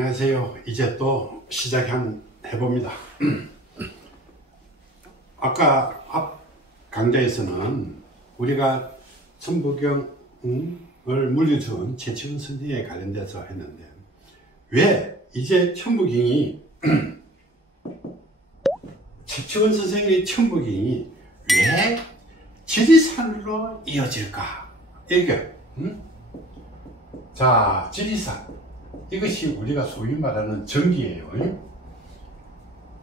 안녕하세요. 이제 또 해봅니다. 아까 앞 강좌에서는 우리가 천부경을 물려준 최치원 선생에 관련돼서 했는데, 왜 이제 천부경이 최치원 선생의 천부경이 왜 지리산으로 이어질까? 이게 자, 지리산, 이것이 우리가 소위 말하는 전기예요.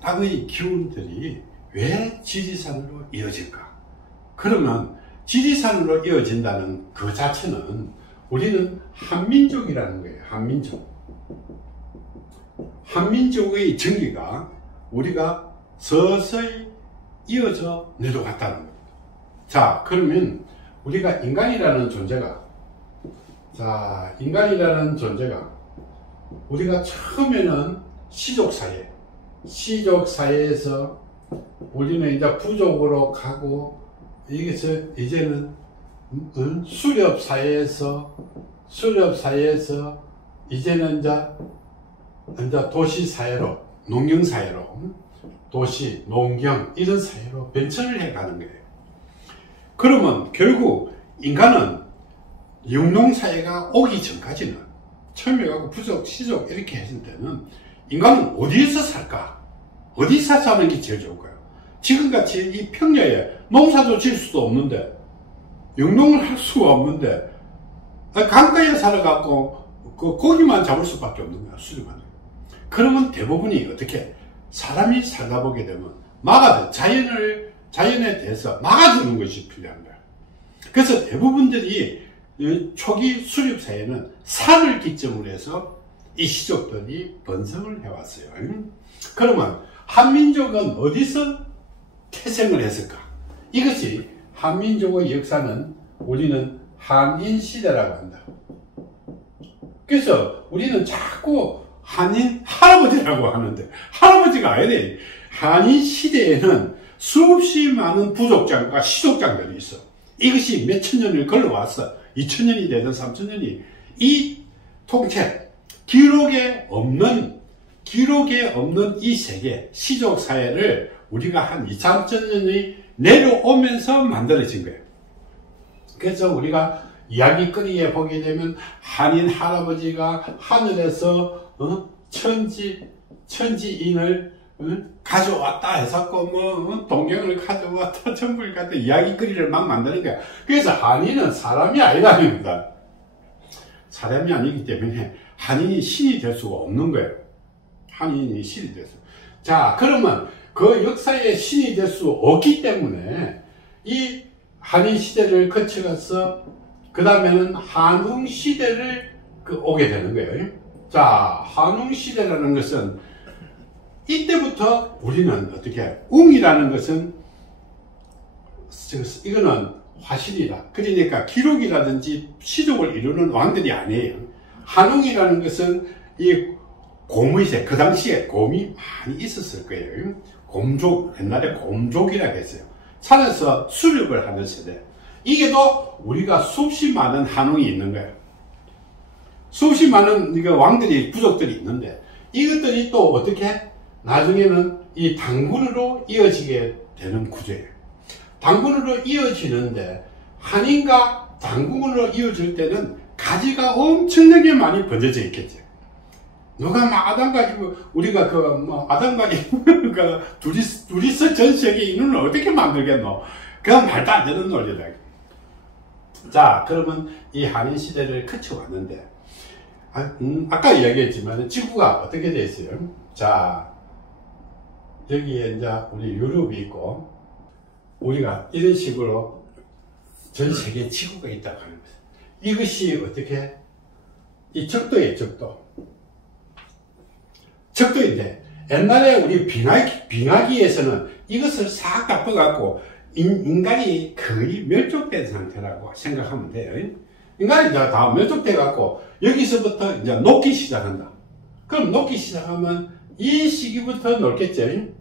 땅의 기운들이 왜 지리산으로 이어질까? 그러면 지리산으로 이어진다는 그 자체는 우리는 한민족이라는 거예요. 한민족의 전기가 우리가 서서히 이어져 내려갔다는 겁니다. 자, 그러면 우리가 인간이라는 존재가 우리가 처음에는 시족사회에서 우리는 이제 부족으로 가고, 이제는 수렵사회에서 이제는 이제 도시사회로, 농경사회로, 도시, 농경, 이런 사회로 변천을 해 가는 거예요. 그러면 결국 인간은 영농사회가 오기 전까지는, 처음에 가고 부족, 시족 이렇게 했을 때는 인간은 어디에서 살까? 어디서 사는 게 제일 좋을까요? 지금같이 이 평야에 농사도 질 수도 없는데, 영농을 할 수가 없는데, 강가에 살아갖고 그 고기만 잡을 수밖에 없는 거야, 수입하는. 그러면 대부분이 어떻게? 사람이 살다 보게 되면 자연에 대해서 막아주는 것이 필요한 거야. 그래서 대부분들이 초기 수렵사회는 산을 기점으로 해서 이 시족들이 번성을 해왔어요. 그러면 한민족은 어디서 태생을 했을까? 이것이 한민족의 역사는 우리는 한인시대라고 한다. 그래서 우리는 자꾸 한인 할아버지라고 하는데, 할아버지가 아니래. 한인시대에는 수없이 많은 부족장과 시족장들이 있어. 이것이 몇천 년을 걸러왔어. 2000년이 되든 3000년이. 이 통째, 기록에 없는 이 세계, 시족사회를 우리가 한 2, 3000년이 내려오면서 만들어진 거예요. 그래서 우리가 이야기거리에 보게 되면 한인 할아버지가 하늘에서 천지인을 가져왔다 해서 동경을 가져왔다, 천부를 갖다 이야기거리를 막 만드는 거야. 그래서 한인은 사람이 아니라는 겁니다. 사람이 아니기 때문에 한인이 신이 될 수가 없는 거예요. 한인이 신이 될 수. 자, 그러면 그 역사에 신이 될 수 없기 때문에 이 한인 시대를 거쳐가서 그 다음에는 한웅 시대를 오게 되는 거예요. 자, 한웅 시대라는 것은 이때부터 우리는 어떻게, 웅이라는 것은 이거는 화실이다. 그러니까 기록이라든지 시족을 이루는 왕들이 아니에요. 한웅이라는 것은 이 곰의세, 그 당시에 곰이 많이 있었을 거예요. 곰족, 옛날에 곰족이라고 했어요. 산에서 수렵을 하는 세대. 이게 또 우리가 수없이 많은 한웅이 있는 거예요. 수없이 많은 왕들이, 부족들이 있는데, 이것들이 또 어떻게 나중에는 이 당군으로 이어지게 되는 구조예요. 당군으로 이어지는데, 한인과 당군으로 이어질 때는 가지가 엄청나게 많이 번져져 있겠죠. 누가 막 아담과 우리가 아담과 이브가 둘이서 전 세계 인원을 어떻게 만들겠노? 그건 말도 안 되는 논리다. 자, 그러면 이 한인 시대를 거쳐왔는데, 아까 이야기했지만 지구가 어떻게 되어 있어요? 자, 여기에 이제 우리 유럽이 있고, 우리가 이런 식으로 전 세계 지구가 있다고 하는 거예요. 이것이 어떻게, 이 적도예요, 적도인데, 옛날에 우리 빙하기에서는 이것을 싹 덮어갖고 인간이 거의 멸종된 상태라고 생각하면 돼요. 인간이 이제 다 멸종돼갖고 여기서부터 이제 녹기 시작한다. 그럼 녹기 시작하면 이 시기부터 녹겠죠.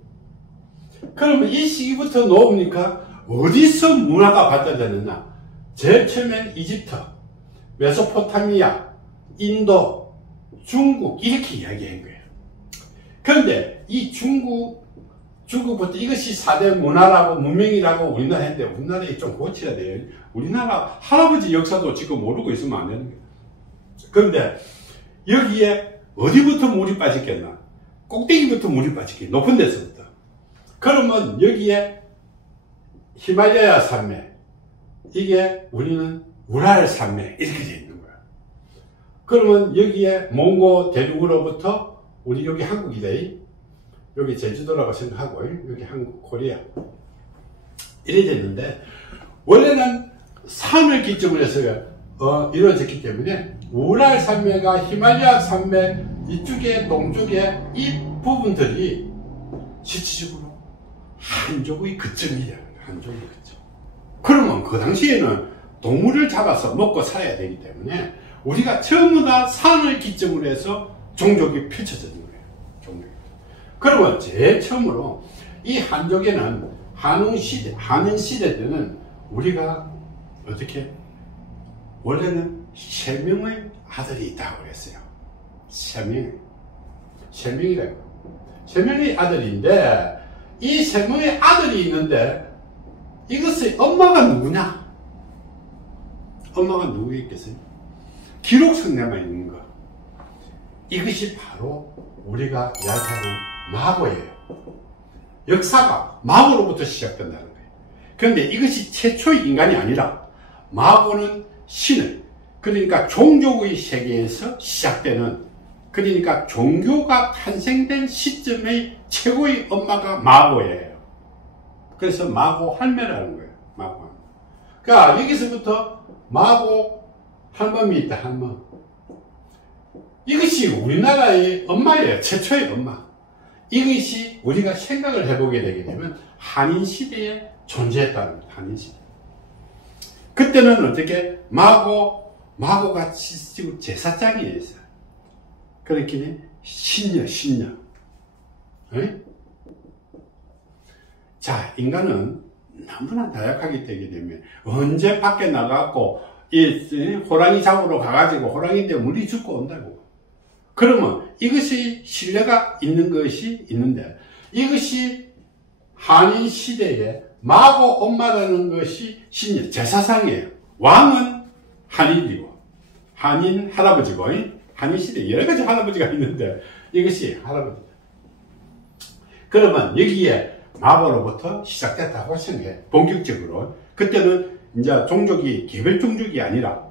그러면 이 시기부터 녹으니까 어디서 문화가 발달되느냐? 제일 처음엔 이집트, 메소포타미아, 인도, 중국 이렇게 이야기한 거예요. 그런데 이 중국부터 이것이 4대 문화라고 문명이라고 우리나라 했는데 우리나라에 좀 고쳐야 돼요. 우리나라 할아버지 역사도 지금 모르고 있으면 안 되는 거예요. 그런데 여기에 어디부터 물이 빠졌겠나? 꼭대기부터 물이 빠졌겠나? 높은 데서부터. 그러면 여기에 히말라야 산맥, 이게 우리는 우랄 산맥 이렇게 되어 있는 거야. 그러면 여기에 몽고 대륙으로부터 우리 여기 한국이다. 여기 제주도라고 생각하고 여기 한국 코리아 이래 됐는데 원래는 산을 기점으로 해서 이루어졌기 때문에 우랄 산맥과 히말라야 산맥 이쪽에 동쪽에 이 부분들이 실질적으로 한족의 거점이야. 한족의 거점. 그러면 그 당시에는 동물을 잡아서 먹고 살아야 되기 때문에 우리가 전부 다 산을 기점으로 해서 종족이 펼쳐지는 거예요. 종족이. 그러면 제일 처음으로 이 한족에는 한흥 시대 때는 우리가 어떻게 원래는 3명의 아들이 있다고 그랬어요. 3명이라고. 3명의 아들인데 이 3명의 아들이 있는데 이것의 엄마가 누구냐? 엄마가 누구겠겠어요? 기록성내만 있는 거. 이것이 바로 우리가 이야기하는 마고예요. 역사가 마고로부터 시작된다는 거예요. 그런데 이것이 최초의 인간이 아니라 마고는 신을, 그러니까 종족의 세계에서 시작되는, 그러니까 종교가 탄생된 시점의 최고의 엄마가 마고예요. 그래서 마고 할매라는 거예요. 마고 할매. 그러니까 여기서부터 마고 할멈이 있다. 할멈. 이것이 우리나라의 엄마예요. 최초의 엄마. 이것이 우리가 생각을 해보게 되게 되면 한인시대에 존재했다는 겁니다. 한인시대. 그때는 어떻게 마고가 지금 제사장이에요. 그렇게 신녀. 에? 자, 인간은 너무나 나약하기 때문에 언제 밖에 나가고 이 호랑이 잡으러 가가지고 호랑이한테 물리 죽고 온다고. 그러면 이것이 신뢰가 있는 것이 있는데 이것이 한인 시대에 마고 엄마라는 것이 신녀 제사상이에요. 왕은 한인이고 한인 할아버지고 한인 시대에 여러 가지 할아버지가 있는데 이것이 할아버지. 그러면 여기에 마고로부터 시작됐다고 생각해. 본격적으로. 그때는 이제 종족이 개별 종족이 아니라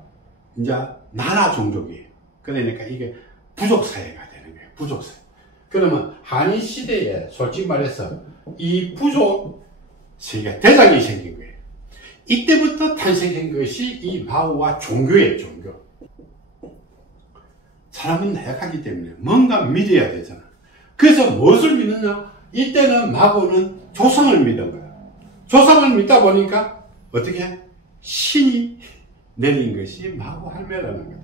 이제 나라 종족이에요. 그러니까 이게 부족 사회가 되는 거예요. 부족 사회. 그러면 한인 시대에 솔직히 말해서 이 부족 세계가 대장이 생긴 거예요. 이때부터 탄생한 것이 이 마오와 종교예요. 종교. 사람은 나약하기 때문에 뭔가 믿어야 되잖아. 그래서 무엇을 믿느냐? 이때는 마고는 조상을 믿은 거야. 조상을 믿다 보니까 어떻게 신이 내린 것이 마고 할매라는 거다.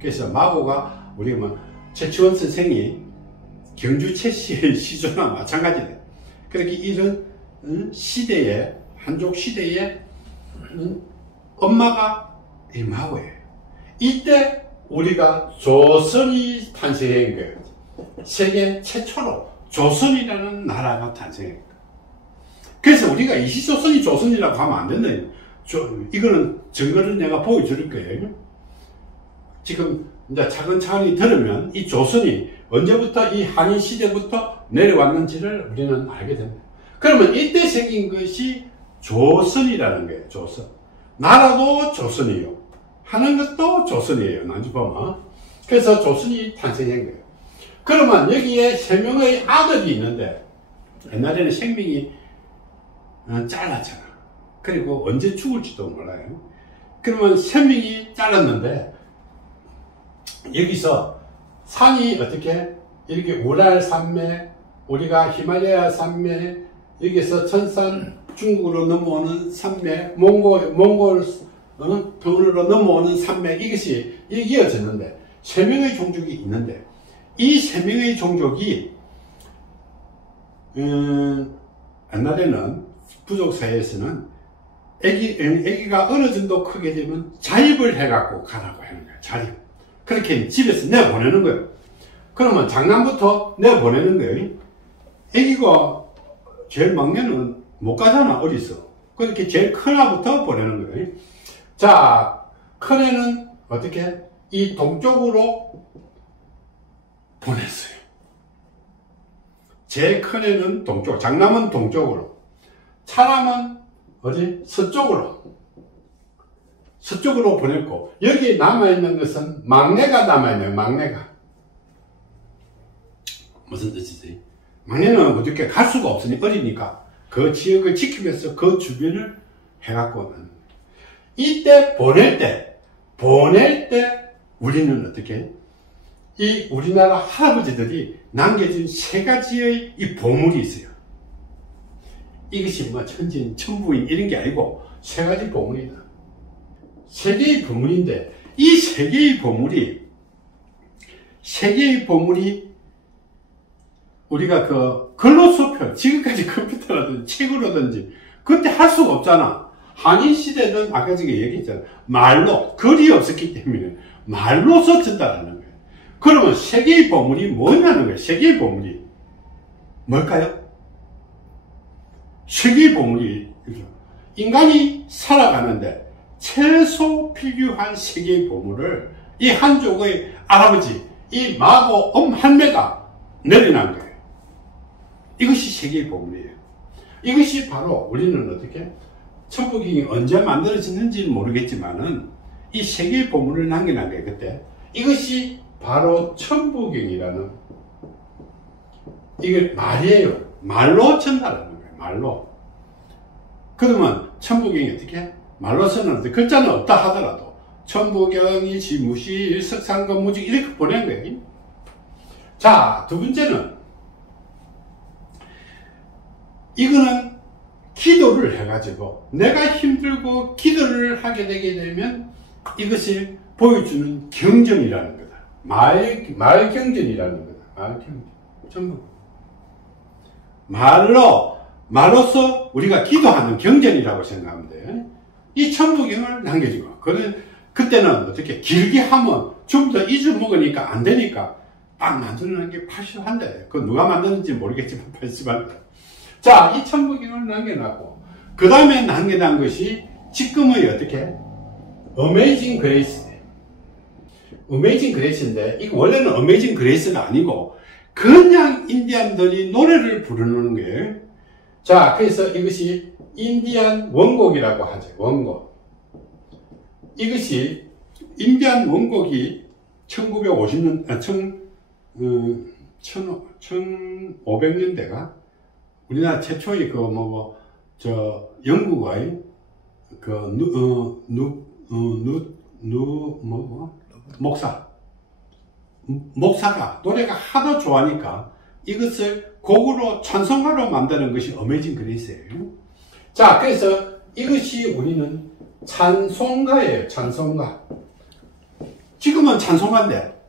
그래서 마고가 우리가 뭐 최치원 선생이 경주 최씨의 시조나 마찬가지다. 그렇게 이런 시대에 한족 시대에 엄마가 이 마고예요. 이때 우리가 조선이 탄생한 거예요. 세계 최초로 조선이라는 나라가 탄생한 거예요. 그래서 우리가 이시조선이 조선이라고 하면 안 된다. 이거는 증거를 내가 보여줄 거예요. 지금 이제 차근차근히 들으면 이 조선이 언제부터 이 한인 시대부터 내려왔는지를 우리는 알게 됩니다. 그러면 이때 생긴 것이 조선이라는 거예요. 조선. 나라도 조선이에요. 하는 것도 조선이에요. 나중에 보면. 그래서 조선이 탄생한 거예요. 그러면 여기에 3명의 아들이 있는데 옛날에는 생명이 잘랐잖아. 그리고 언제 죽을지도 몰라요. 그러면 3명이 잘랐는데 여기서 산이 어떻게 이렇게 우랄 산맥, 우리가 히말라야 산맥, 여기서 천산 중국으로 넘어오는 산맥, 몽골 병으로 넘어오는 산맥, 이것이 이어졌는데 3명의 종족이 있는데 이 3명의 종족이 옛날에는 부족 사회에서는 애기가 어느 정도 크게 되면 자립을 해갖고 가라고 하는 거야. 자립. 그렇게 집에서 내보내는 거예요. 그러면 장남부터 내보내는 거예요. 애기가 제일 막내는 못 가잖아, 어리서. 그렇게 제일 큰 애부터 보내는 거예요. 자, 큰 애는 어떻게? 이 동쪽으로 보냈어요. 제일 큰 애는 동쪽, 장남은 동쪽으로, 차남은 어디? 서쪽으로 보냈고, 여기 남아있는 것은 막내가 남아있네요. 막내가. 무슨 뜻이지? 막내는 어떻게 갈 수가 없으니 어리니까 그 지역을 지키면서 그 주변을 해갖고 이때 보낼 때 우리는 어떻게? 이 우리나라 할아버지들이 남겨진 세 가지의 이 보물이 있어요. 이것이 뭐 천진, 천부인 이런 게 아니고 세 가지 보물이다. 세 개의 보물인데 이 세 개의 보물이 우리가 그 글로 수표, 지금까지 컴퓨터라든지 책으로든지 그때 할 수가 없잖아. 한인시대는 아까 전에 얘기했잖아. 말로, 글이 없었기 때문에 말로 써준다라는 거예요. 그러면 세 개의 보물이 뭐냐는 거예요. 세 개의 보물이 뭘까요? 세 개의 보물이 인간이 살아가는데 최소 필요한 세 개의 보물을 이 한족의 할아버지, 이 마고 할매가 내려놓은 거예요. 이것이 세계의 보물이에요. 이것이 바로 우리는 어떻게? 천부경이 언제 만들어졌는지는 모르겠지만은 이 세계의 보물을 남겨놓은 거예요, 그때. 이것이 바로 천부경이라는, 이게 말이에요. 말로 전달하는 거예요, 말로. 그러면 천부경이 어떻게? 말로 쓰는데 글자는 없다 하더라도 천부경이 지무시 석상건무직 이렇게 보낸 거예요. 자, 두 번째는 이거는 기도를 해가지고 내가 힘들고 기도를 하게 되게 되면 이것을 보여주는 경전이라는 거다. 말경전이라는 거다. 말경전. 전부. 말로서 우리가 기도하는 경전이라고 생각하면 돼. 이 천부경을 남겨주고. 그때는 어떻게 길게 하면 좀 더 잊어먹으니까 안 되니까 딱 만들어낸 게 80한대. 그거 누가 만드는지 모르겠지만 80한대. 자, 이 천부경을 남겨놨고, 그 다음에 남겨놓은 것이 지금의 어떻게? 어메이징 그레이스. 어메이징 그레이스인데, 이거 원래는 어메이징 그레이스가 아니고, 그냥 인디안들이 노래를 부르는 거예요. 자, 그래서 이것이 인디안 원곡이라고 하죠. 원곡. 이것이, 인디안 원곡이 1500년대가 우리나라 최초의 영국의 목사가 노래가 하도 좋아하니까 이것을 곡으로 찬송가로 만드는 것이 어메이징 그레이스예요. 자, 그래서 이것이 우리는 찬송가예요. 찬송가. 지금은 찬송가인데,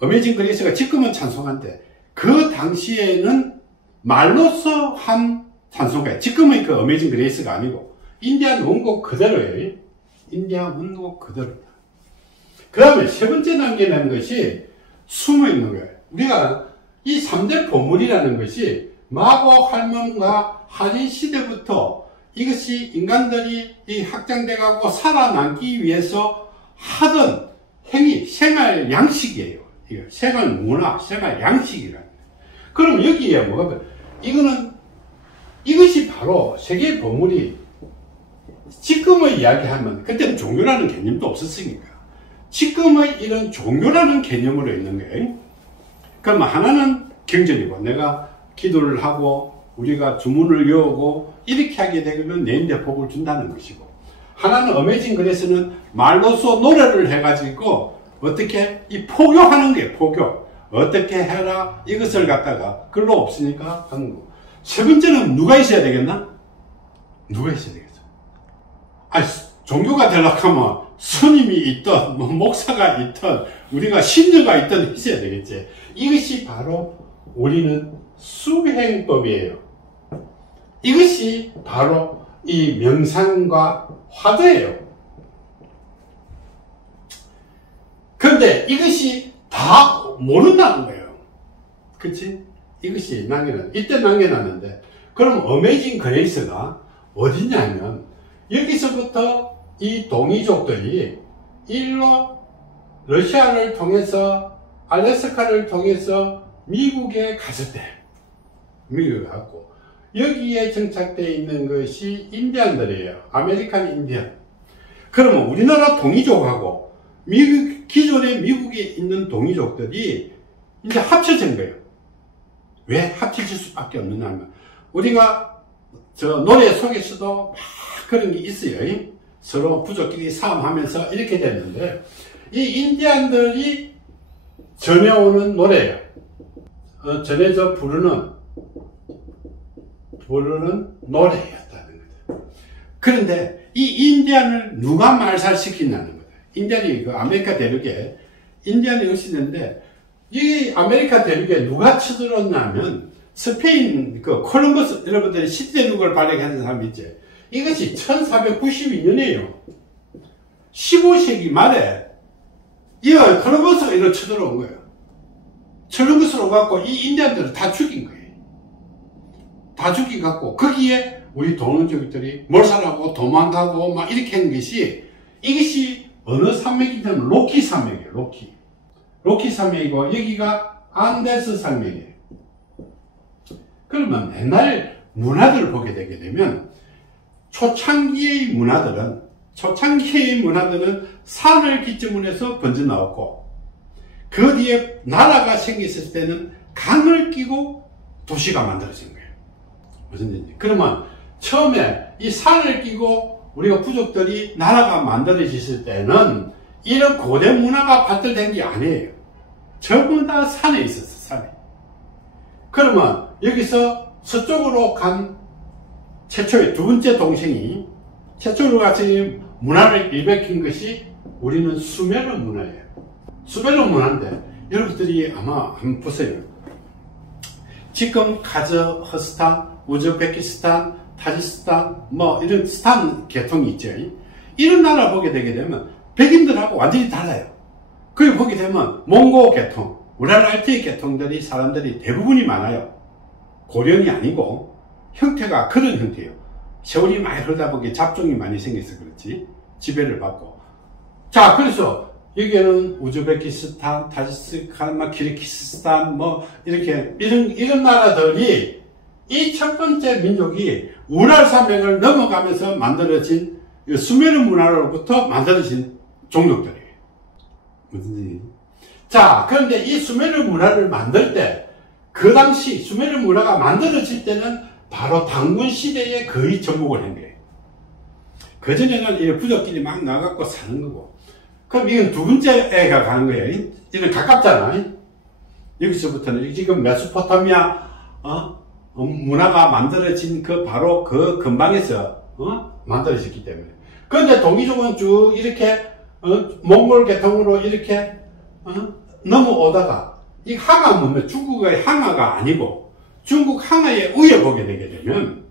어메이징 그레이스가 지금은 찬송가인데, 그 당시에는 말로서 한 찬송가예요. 지금은 그 어메이징 그레이스가 아니고 인디안 원곡 그대로예요. 인디안 원곡 그대로. 그 다음에 세 번째 남겨놓은 것이 숨어있는 거예요. 우리가 이 3대 보물이라는 것이 마고 할멈과 한인 시대부터 이것이 인간들이 이 확장돼가고 살아남기 위해서 하던 행위, 생활 양식이에요. 생활 문화, 생활 양식이라는 거예요. 그럼 여기에 뭐가, 이것이 바로 세계의 보물이 지금의 이야기하면, 그때는 종교라는 개념도 없었으니까. 지금의 이런 종교라는 개념으로 있는 거예요. 그럼 하나는 경전이고, 내가 기도를 하고, 우리가 주문을 외우고, 이렇게 하게 되면 내인데 복을 준다는 것이고, 하나는 어메이징 그레이스는 말로써 노래를 해가지고, 어떻게, 이 포교하는 거예요, 포교. 어떻게 해라, 이것을 갖다가, 글로 없으니까 하는 거. 세 번째는 누가 있어야 되겠나? 누가 있어야 되겠어? 아니, 종교가 되려고 하면 스님이 있든, 목사가 있든, 우리가 신녀가 있든 있어야 되겠지. 이것이 바로 우리는 수행법이에요. 이것이 바로 이 명상과 화두예요. 그런데 그런데 이것이 다 모른다는 거예요. 그치? 이것이 이때 남겨놨는데, 그럼 어메이징 그레이스가 어디냐면, 여기서부터 이 동이족들이 일로 러시아를 통해서, 알래스카를 통해서 미국에 갔을 때, 미국에 갔고, 여기에 정착되어 있는 것이 인디안들이에요. 아메리칸 인디안. 그러면 우리나라 동이족하고 기존에 미국에 있는 동이족들이 이제 합쳐진 거예요. 왜 합쳐질 수밖에 없느냐 하면, 우리가 노래 속에서도 막 그런 게 있어요. 서로 부족끼리 싸움하면서 이렇게 됐는데, 이 인디안들이 전해오는 노래예요. 전해져 부르는 노래였다는 거죠. 그런데 이 인디안을 누가 말살시키냐는 거죠. 인디안이 그 아메리카 대륙에 인디안이 오시는데, 이 아메리카 대륙에 누가 쳐들었냐면 스페인 그 콜럼버스, 여러분들이 시대륙을 발견한 사람이 있지. 이것이 1492년이에요 15세기 말에 이 콜럼버스가 이렇게 쳐들어온 거예요. 콜럼버스로 갖고 이 인디안들을 다 죽인 거예요. 다 죽이갖고 거기에 우리 동원족들이 몰살하고 도망가고 막 이렇게 한 것이, 이것이 어느 산맥이냐면 로키 산맥이에요. 로키 산맥이고 여기가 안데스 산맥이에요. 그러면 옛날 문화들을 보게 되게 되면 초창기의 문화들은 산을 기점으로 해서 번져 나왔고, 그 뒤에 나라가 생겼을 때는 강을 끼고 도시가 만들어진 거예요. 무슨 얘기인지. 그러면 처음에 이 산을 끼고 우리가 부족들이 나라가 만들어졌을 때는 이런 고대 문화가 발달된 게 아니에요. 전부 다 산에 있었어, 산에. 그러면 여기서 서쪽으로 간 최초의 두 번째 동생이 최초로 가서 문화를 일으킨 것이 우리는 수메르 문화예요. 수메르 문화인데 여러분들이 아마 한번 보세요. 지금 카자흐스탄, 우즈베키스탄, 타지스탄, 뭐 이런 스탄 계통이 있죠. 이런 나라 보게 되게 되면 백인들하고 완전히 달라요. 거기 보게 되면 몽고 계통, 우랄알티 계통들이 사람들이 대부분이 많아요. 고령이 아니고 형태가 그런 형태예요. 세월이 많이 흐르다 보니 잡종이 많이 생겨서 그렇지, 지배를 받고. 자, 그래서 여기에는 우즈베키스탄, 타지스탄, 키르기스탄, 뭐 이렇게 이런 나라들이 이 첫 번째 민족이 우랄산맥을 넘어가면서 만들어진 수메르 문화로부터 만들어진 종족들이에요. 무슨 얘기? 자, 그런데 이 수메르 문화를 만들 때, 그 당시 수메르 문화가 만들어질 때는 바로 당군 시대에 거의 정복을 한 거예요. 그전에는 이 부족끼리 막 나가고 사는 거고. 그럼 이건 두 번째 애가 가는 거예요. 이건 가깝잖아. 여기서부터는 지금 메소포타미아 문화가 만들어진 바로 그 근방에서 만들어졌기 때문에. 그런데 동이족은 쭉 이렇게 몽골 계통으로 이렇게 넘어오다가 이 항하 문명, 중국의 항하가 아니고 중국 항하의 위에 보게 되게 되면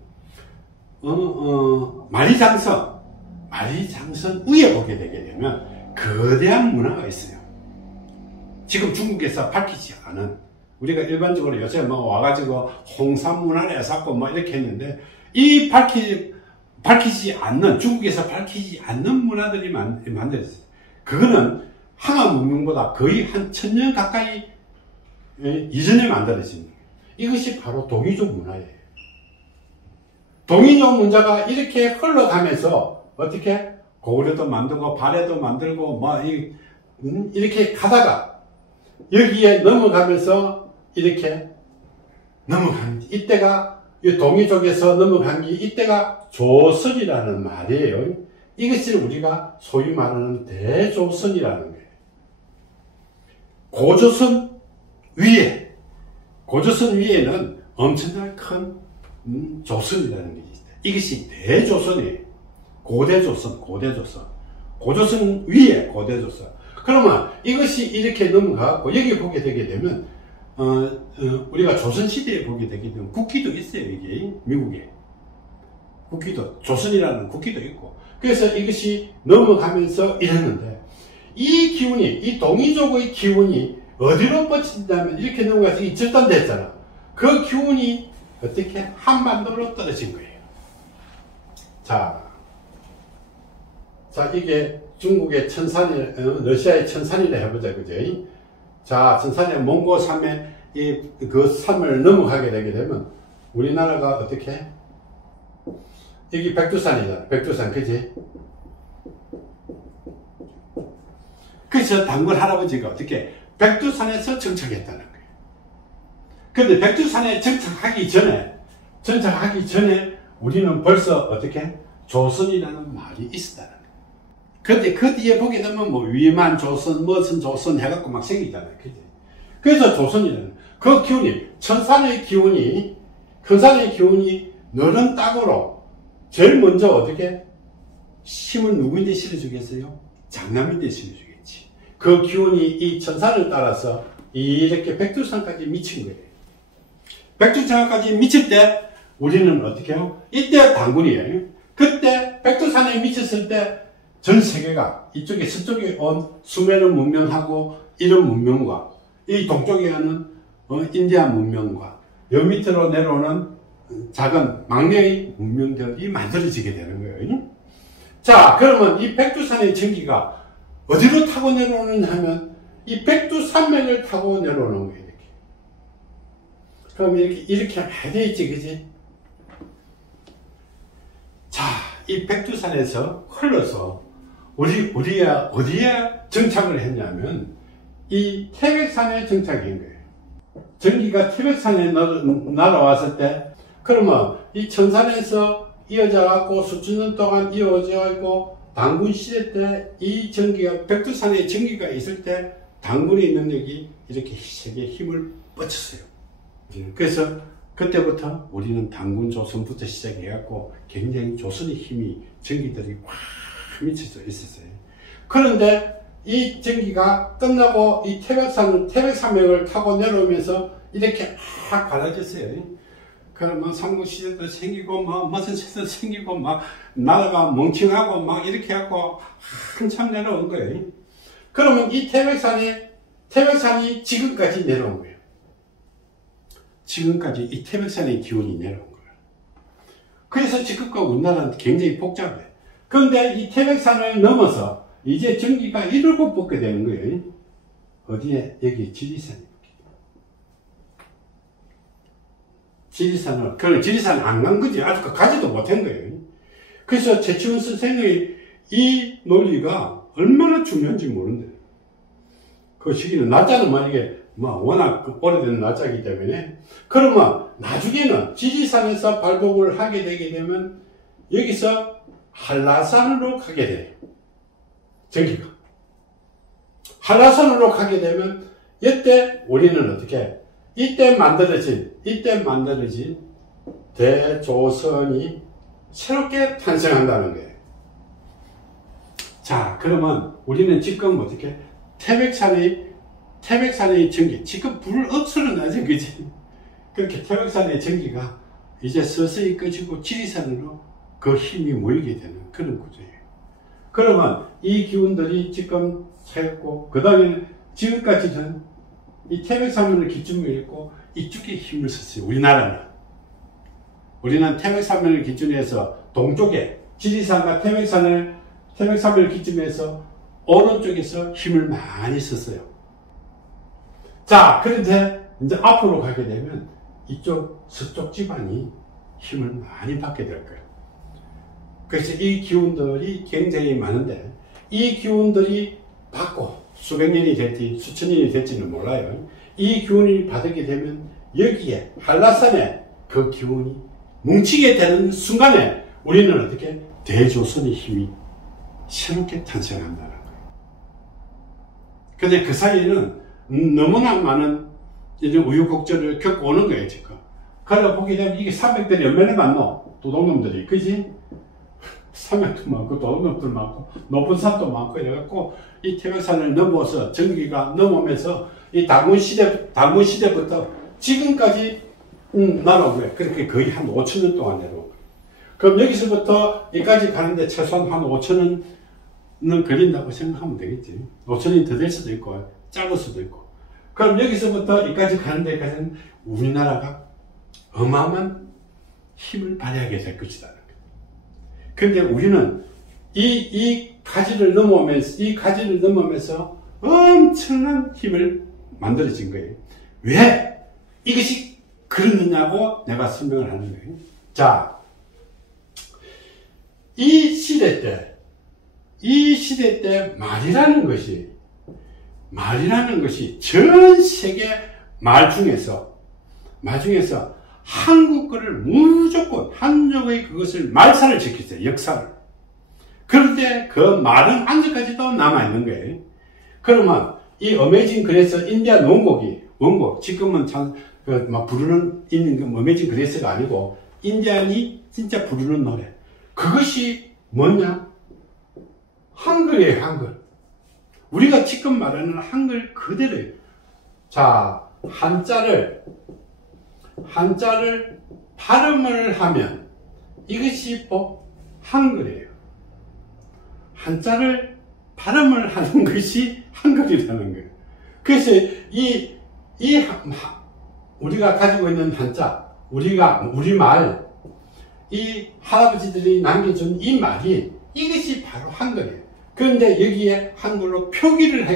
만리장성 위에 보게 되게 되면 거대한 문화가 있어요. 지금 중국에서 밝히지 않은, 우리가 일반적으로 요새 뭐 와가지고 홍산 문화를 쌓고 뭐 이렇게 했는데, 이 밝히지 않는, 중국에서 밝히지 않는 문화들이 만들어졌어요. 그거는 항하 문명보다 거의 한 1000년 가까이 이전에 만들어진 거예요. 이것이 바로 동이족 문화예요. 동이족 문화가 이렇게 흘러가면서 어떻게 고구려도 만들고 발해도 만들고 뭐 이렇게 가다가 여기에 넘어가면서 이렇게 넘어간 이때가 이 동이족에서 넘어간 게 이때가 조선이라는 말이에요. 이것을 우리가 소위 말하는 대조선이라는 거예요. 고조선 위에는 엄청나게 큰 조선이라는 게 있어요. 이것이 대조선이에요. 고대조선. 고조선 위에 고대조선. 그러면 이것이 이렇게 넘어가고 여기 보게 되게 되면 우리가 조선시대에 보게 되게 되면 국기도 있어요. 이게 미국에 국기도, 조선이라는 국기도 있고. 그래서 이것이 넘어가면서 이랬는데, 이 기운이, 이 동이족의 기운이 어디로 뻗친다면 이렇게 넘어가서 이 절단됐잖아. 그 기운이 어떻게 한반도로 떨어진 거예요. 자, 이게 중국의 천산이, 러시아의 천산이라 해보자, 그죠? 자, 천산의 몽고산에 그 산을 넘어가게 되게 되면 우리나라가 어떻게? 여기 백두산이잖아. 백두산, 그지? 그래서 단골 할아버지가 어떻게? 백두산에서 정착했다는 거예요. 근데 백두산에 정착하기 전에 우리는 벌써 어떻게? 조선이라는 말이 있었다는 거예요. 근데 그 뒤에 보게 되면 뭐 위만 조선, 무슨 조선 해갖고 막 생기잖아요. 그지? 그래서 조선이라는 그 기운이, 천산의 기운이, 큰산의 기운이 너른 땅으로 제일 먼저 어떻게? 힘을 누구인데 실어주겠어요? 장남인데 실어주겠지. 그 기운이 이 천산을 따라서 이렇게 백두산까지 미친 거예요. 백두산까지 미칠 때 우리는 어떻게 해요? 이때 단군이에요. 그때 백두산에 미쳤을 때 전 세계가 이쪽에 서쪽에 온 수메르 문명하고 이런 문명과 이 동쪽에 오는 인디아 문명과 여 밑으로 내려오는 작은 막내의 문명들이 만들어지게 되는 거예요. 자, 그러면 이 백두산의 전기가 어디로 타고 내려오느냐 하면 이 백두산맥을 타고 내려오는 거예요. 이렇게. 그럼 이렇게 해야 되겠지, 그지? 자, 이 백두산에서 흘러서 우리가 어디에 정착을 했냐면 이 태백산에 정착인 거예요. 전기가 태백산에 날아왔을 때 그러면 이 천산에서 이어져 갖고 수천 년 동안 이어져 있고 단군 시대 때 이 전기가 백두산에 전기가 있을 때 단군의 능력이 이렇게 세계에 힘을 뻗쳤어요. 그래서 그때부터 우리는 단군 조선부터 시작해 갖고 굉장히 조선의 힘이 전기들이 확 미쳐져 있었어요. 그런데 이 전기가 끝나고 이 태백산맥을 타고 내려오면서 이렇게 확 갈라졌어요. 그러면 삼국시대도 생기고, 무슨 시대도 생기고, 나라가 멍청하고, 이렇게 하고, 한참 내려온 거예요. 그러면 이 태백산이 지금까지 내려온 거예요. 지금까지 이 태백산의 기운이 내려온 거예요. 그래서 지금까지 우리나라는 굉장히 복잡해. 그런데 이 태백산을 넘어서 이제 전기가 이러고 뻗게 되는 거예요. 어디에? 여기 지리산에. 지리산을, 지리산 안 간 거지. 아직 가지도 못한 거예요. 그래서 최치원 선생의 이 논리가 얼마나 중요한지 모른대. 그 시기는 낮자는 만약에 워낙 오래된 낮자이기 때문에 그러면 나중에는 지리산에서 발복을 하게 되게 되면 여기서 한라산으로 가게 돼요. 전기가. 한라산으로 가게 되면 이때 우리는 어떻게 이때 만들어진 대조선이 새롭게 탄생한다는 거예요. 자, 그러면 우리는 지금 어떻게 태백산의 전기, 지금 불을 억수로 나죠, 그지? 그렇게 태백산의 전기가 이제 서서히 꺼지고 지리산으로 그 힘이 모이게 되는 그런 구조예요. 그러면 이 기운들이 지금 차였고, 그 다음에 지금까지는 이 태백산맥을 기준으로 했고, 이쪽에 힘을 썼어요, 우리는 태백산맥을 기준으로 해서 동쪽에 지리산과 태백산맥을 기준으로 해서 오른쪽에서 힘을 많이 썼어요. 자, 그런데 이제 앞으로 가게 되면 이쪽 서쪽 지방이 힘을 많이 받게 될 거예요. 그래서 이 기운들이 굉장히 많은데 이 기운들이 받고 수백 년이 될지 수천 년이 될지는 몰라요. 이 기운을 받게 되면 여기에 한라산에 그 기운이 뭉치게 되는 순간에 우리는 어떻게 대조선의 힘이 새롭게 탄생한다는 거예요. 근데 그 사이에는 너무나 많은 우유곡절을 겪고 오는 거예요, 지금. 그러다 보게 되면 이게 산맥들이 얼마나 많노? 도둑놈들이, 그지? 산맥도 많고, 도둑놈들 많고, 높은 산도 많고, 이래갖고, 이 태백산을 넘어서, 전기가 넘어오면서, 이 단군 시대부터 지금까지 날아온 거예요. 그렇게 거의 한 5,000년 동안 내려온 거예요. 그럼 여기서부터 여기까지 가는데 최소한 한 5,000년 걸린다고 생각하면 되겠지. 5천이 더 될 수도 있고 작을 수도 있고. 그럼 여기서부터 여기까지 가는 데까지는 우리나라가 어마어마한 힘을 발휘하게 될 것이다. 근데 우리는 이 가지를 넘어오면서 엄청난 힘을 만들어진 거예요. 왜 이것이 그렇느냐고 내가 설명을 하는 거예요. 자, 이 시대 때 말이라는 것이 전 세계 말 중에서 한국 거를 무조건 한족의 그것을 말살을 지켰어요. 역사를. 그런데 그 말은 아직까지도 남아있는 거예요. 그러면 이 어메이징 그레이스 인디안 원곡 지금은 참 막 부르는 있는 어메이징 그레이스가 아니고 인디안이 진짜 부르는 노래, 그것이 뭐냐? 한글이에요. 한글. 우리가 지금 말하는 한글 그대로예요. 자, 한자를 발음을 하면 이것이 한글이에요. 한자를 발음을 하는 것이 한글이라는 거예요. 그래서 우리가 가지고 있는 한자, 우리말, 이 할아버지들이 남겨준 이 말이 이것이 바로 한글이에요. 그런데 여기에 한글로 표기를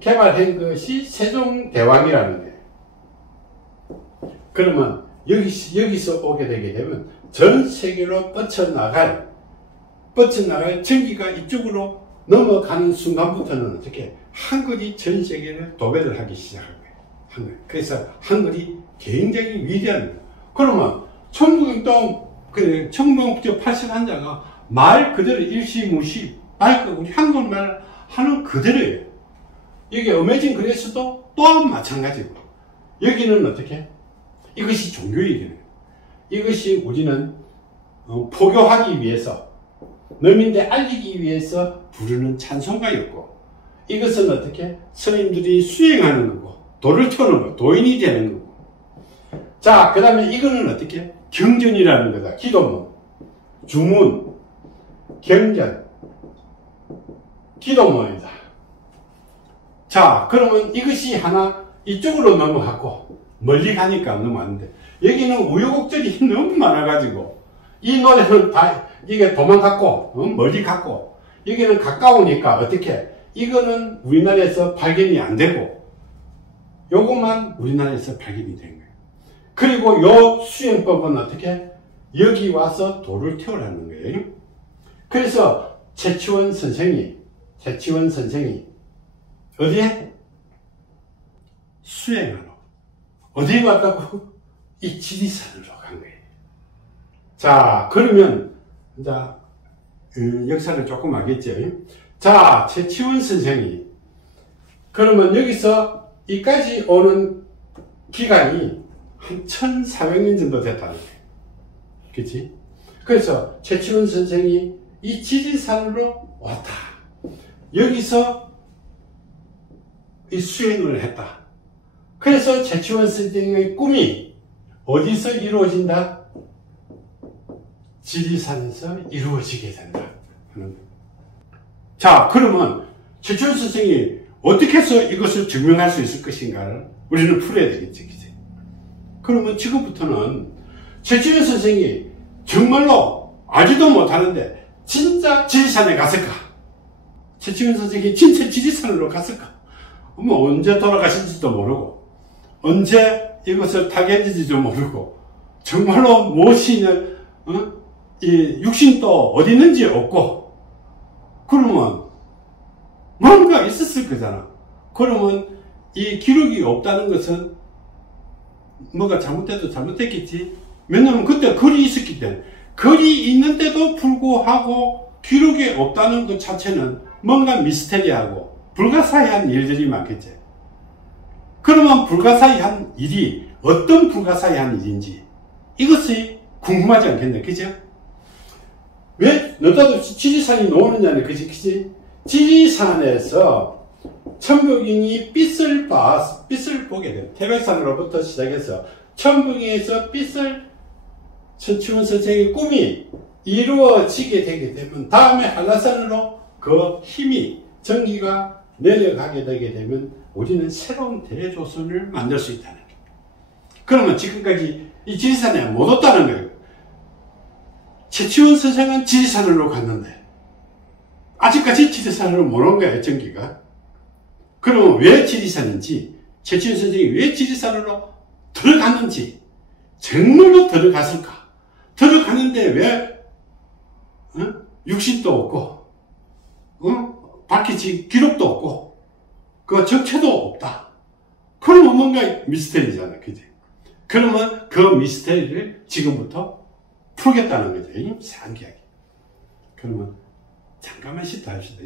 개발한 것이 세종대왕이라는 거예요. 그러면 여기서 오게 되게 되면 전 세계로 뻗쳐나갈 전기가 이쪽으로 넘어가는 순간부터는 어떻게 한글이 전 세계를 도배를 하기 시작한 거예요. 한글. 그래서 한글이 굉장히 위대한 거예요. 그러면 청동북도 81자가 말 그대로 일시무시 우리 한국말 하는 그대로예요. 여기 어메이징 그레이스도 또한 마찬가지고, 여기는 어떻게? 이것이 종교이기는, 이것이 우리는 포교하기 위해서, 너민들 알리기 위해서 부르는 찬송가였고, 이것은 어떻게? 스님들이 수행하는 거고, 도를 태우는 거, 도인이 되는 거고. 자, 그 다음에 이거는 어떻게? 경전이라는 거다. 기도문, 주문, 경전, 기도문이다. 자, 그러면 이것이 하나 이쪽으로 넘어갔고, 멀리 가니까 넘어왔는데, 여기는 우여곡절이 너무 많아가지고, 이 노래는 다 이게 도망갔고, 멀리 갔고, 여기는 가까우니까 어떻게? 이거는 우리나라에서 발견이 안 되고, 요것만 우리나라에서 발견이 된 거예요. 그리고 요 수행법은 어떻게? 여기 와서 돌을 태우라는 거예요. 그래서 최치원 선생이 어디에? 수행하러. 어디에 갔다고? 이 지리산으로 간 거예요. 자, 그러면 이제 역사를 조금 알겠죠. 자, 최치원 선생이 그러면 여기서 이까지 오는 기간이 한 1400년 정도 됐다는 거예요. 그치? 그래서 최치원 선생이 이 지리산으로 왔다. 여기서 이 수행을 했다. 그래서 최치원 선생의 꿈이 어디서 이루어진다? 지리산에서 이루어지게 된다. 자, 그러면 최치원 선생이 어떻게 해서 이것을 증명할 수 있을 것인가를 우리는 풀어야 되겠지. 그치? 그러면 지금부터는 최치원 선생이 정말로 알지도 못하는데 진짜 지리산에 갔을까? 최치원 선생이 진짜 지리산으로 갔을까? 언제 돌아가신지도 모르고, 언제 이것을 타게 했는지도 모르고, 정말로 무엇이냐, 이 육신도 어디 있는지 없고, 그러면 뭔가 있었을 거잖아. 그러면 이 기록이 없다는 것은 뭐가 잘못돼도 잘못됐겠지. 왜냐면 그때 글이 있었기 때문에. 글이 있는데도 불구하고 기록이 없다는 것 자체는 뭔가 미스테리하고 불가사의한 일들이 많겠지. 그러면 불가사의한 일이 어떤 불가사의한 일인지 이것이 궁금하지 않겠네. 그죠? 왜 느닷없이 지리산이 나오느냐는 그지? 지리산에서 천부경이 빛을 보게 돼. 태백산으로부터 시작해서 천부경에서 빛을 최치원 선생의 꿈이 이루어지게 되게 되면 다음에 한라산으로 그 힘이 전기가 내려가게 되게 되면 우리는 새로운 대조선을 만들 수 있다는 거예요. 그러면 지금까지 이 지리산에 못 왔다는 거예요. 최치원 선생은 지리산으로 갔는데 아직까지 지리산으로 못 온 거예요, 전기가. 그러면 왜 지리산인지, 최치원 선생이 왜 지리산으로 들어갔는지, 정말로 들어갔을까? 들어갔는데 왜 육신도 없고 밝혀진 기록도 없고 그 정체도 없다. 그러면 뭔가 미스터리잖아, 그지? 그러면 그 미스터리를 지금부터 풀겠다는 거죠, 상기하게. 그러면 잠깐만 쉬다 합시다.